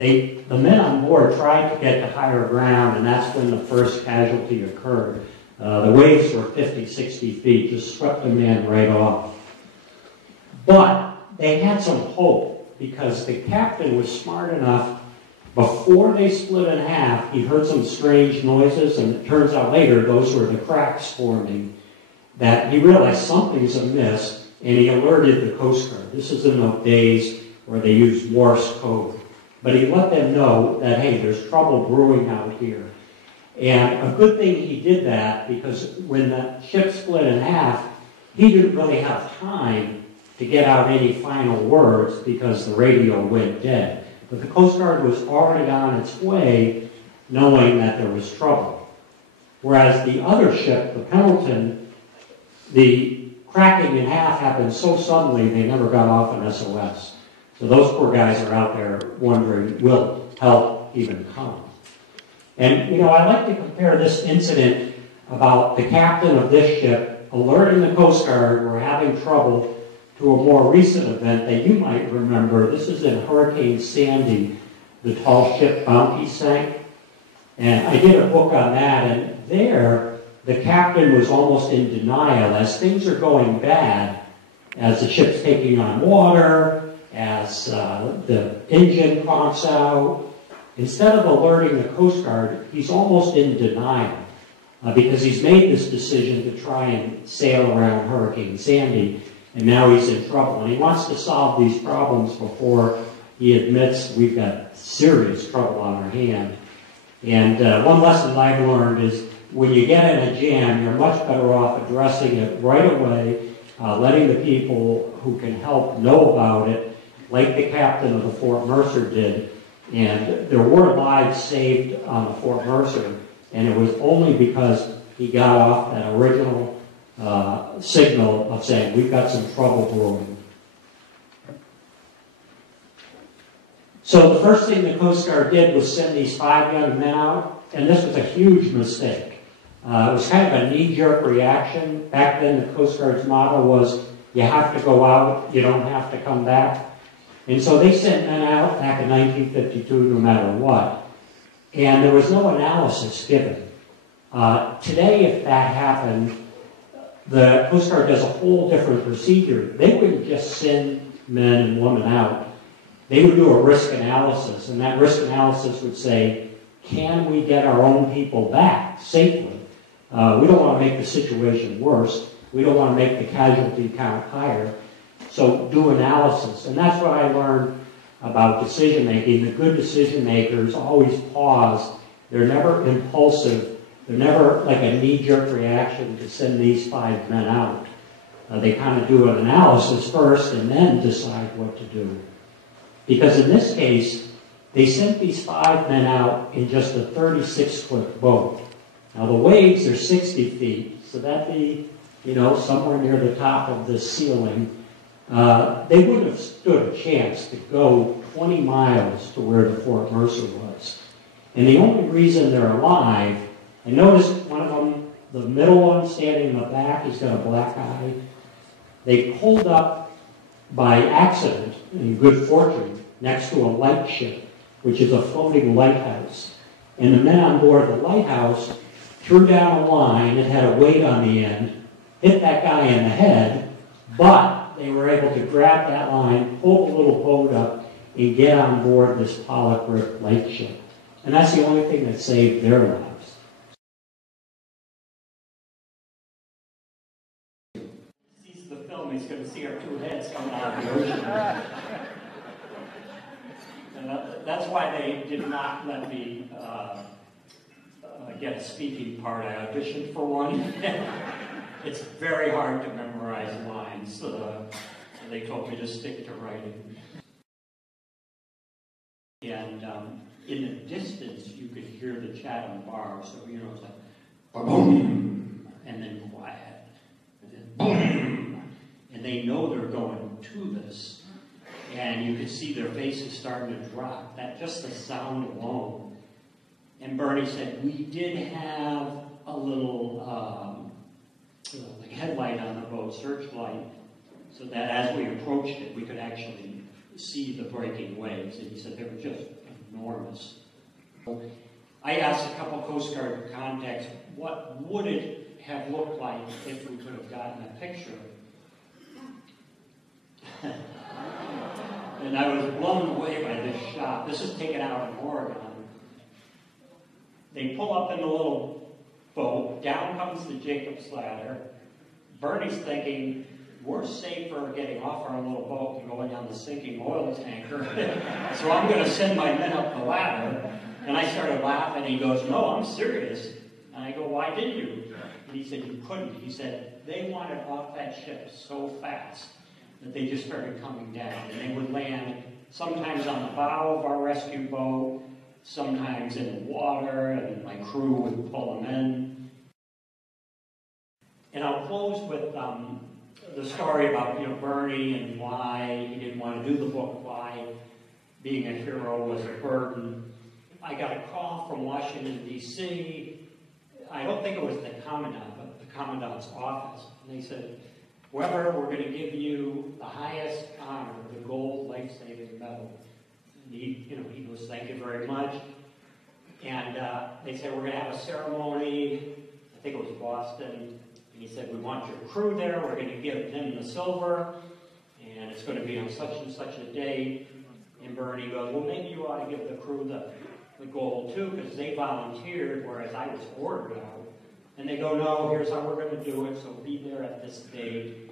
The men on board tried to get to higher ground, and that's when the first casualty occurred. The waves were 50, 60 feet, just swept the man right off. But they had some hope, because the captain was smart enough, before they split in half, he heard some strange noises, and it turns out later those were the cracks forming, that he realized something's amiss, and he alerted the Coast Guard. This is in those days where they used Morse code. But he let them know that, hey, there's trouble brewing out here. And a good thing he did that, because when the ship split in half, he didn't really have time to get out any final words because the radio went dead. But the Coast Guard was already on its way, knowing that there was trouble. Whereas the other ship, the Pendleton, the cracking in half happened so suddenly they never got off an SOS. So those poor guys are out there wondering, will help even come? And, you know, I like to compare this incident about the captain of this ship alerting the Coast Guard we're having trouble to a more recent event that you might remember. This is in Hurricane Sandy, the tall ship Bounty sank. And I did a book on that, and there the captain was almost in denial as things are going bad, as the ship's taking on water, as the engine cronks out. Instead of alerting the Coast Guard, he's almost in denial because he's made this decision to try and sail around Hurricane Sandy, and now he's in trouble. And he wants to solve these problems before he admits we've got serious trouble on our hand. And one lesson I've learned is when you get in a jam, you're much better off addressing it right away, letting the people who can help know about it, like the captain of the Fort Mercer did. And there were lives saved on the Fort Mercer, and it was only because he got off that original signal of saying, we've got some trouble brewing. So the first thing the Coast Guard did was send these 5 young men out, and this was a huge mistake. It was kind of a knee-jerk reaction. Back then, the Coast Guard's motto was, you have to go out, you don't have to come back. And so they sent men out back in 1952 no matter what. And there was no analysis given. Today, if that happened, the Coast Guard does a whole different procedure. They wouldn't just send men and women out. They would do a risk analysis, and that risk analysis would say, can we get our own people back safely? We don't want to make the situation worse. We don't want to make the casualty count higher. So do analysis. And that's what I learned about decision making. The good decision makers always pause. They're never impulsive. They're never like a knee-jerk reaction to send these 5 men out. They kind of do an analysis first and then decide what to do. Because in this case, they sent these 5 men out in just a 36-foot boat. Now the waves are 60 feet, so that'd be, you know, somewhere near the top of the ceiling. They wouldn't have stood a chance to go 20 miles to where the Fort Mercer was. And the only reason they're alive, and notice one of them, the middle one standing in the back, he's got a black eye. They pulled up by accident and good fortune next to a lightship, which is a floating lighthouse. And the men on board the lighthouse threw down a line that had a weight on the end, hit that guy in the head, but they were able to grab that line, pull the little boat up, and get on board this pollock-ripped lightship. And that's the only thing that saved their lives. He sees the film, he's going to see our 2 heads coming out of the ocean. And that's why they did not let me get a speaking part. I auditioned for one. It's very hard to memorize lines. So they told me to stick to writing. And in the distance, you could hear the Chatham bar. So, you know, it's like, boom, and then quiet, and then boom. And they know they're going to this. And you could see their faces starting to drop. That just the sound alone. And Bernie said, we did have a little like headlight on the boat, searchlight, so that as we approached it, we could actually see the breaking waves. And he said they were just enormous. I asked a couple Coast Guard contacts, what would it have looked like if we could have gotten a picture? And I was blown away by this shot. This is taken out in Oregon. They pull up in the little boat, down comes the Jacob's ladder. Bernie's thinking, we're safer getting off our little boat and going on the sinking oil tanker. So I'm going to send my men up the ladder. And I started laughing. He goes, no, I'm serious. And I go, why didn't you? And he said, you couldn't. He said, they wanted off that ship so fast that they just started coming down. And they would land sometimes on the bow of our rescue boat, sometimes in the water, and my crew would pull them in. And I'll close with the story about Bernie and why he didn't want to do the book, why being a hero was a burden. I got a call from Washington, D.C. I don't think it was the commandant, but the commandant's office. And they said, Weber, we're going to give you the highest honor, the gold life-saving medal. And he goes, thank you very much. And they said, we're going to have a ceremony. I think it was Boston. And he said, we want your crew there. We're going to give them the silver. And it's going to be on such and such a date. And Bernie goes, well, maybe you ought to give the crew the gold too, because they volunteered, whereas I was ordered out. And they go, no, here's how we're going to do it, so be there at this date.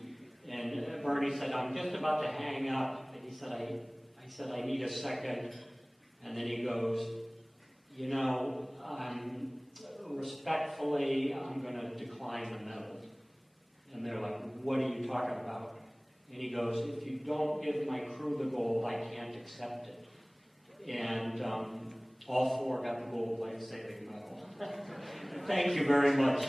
And Bernie said, I'm just about to hang up. And he said, I said, I need a second. And then he goes, respectfully, I'm going to decline the medal. And they're like, what are you talking about? And he goes, if you don't give my crew the gold, I can't accept it. And all four got the gold life-saving medal. Thank you very much.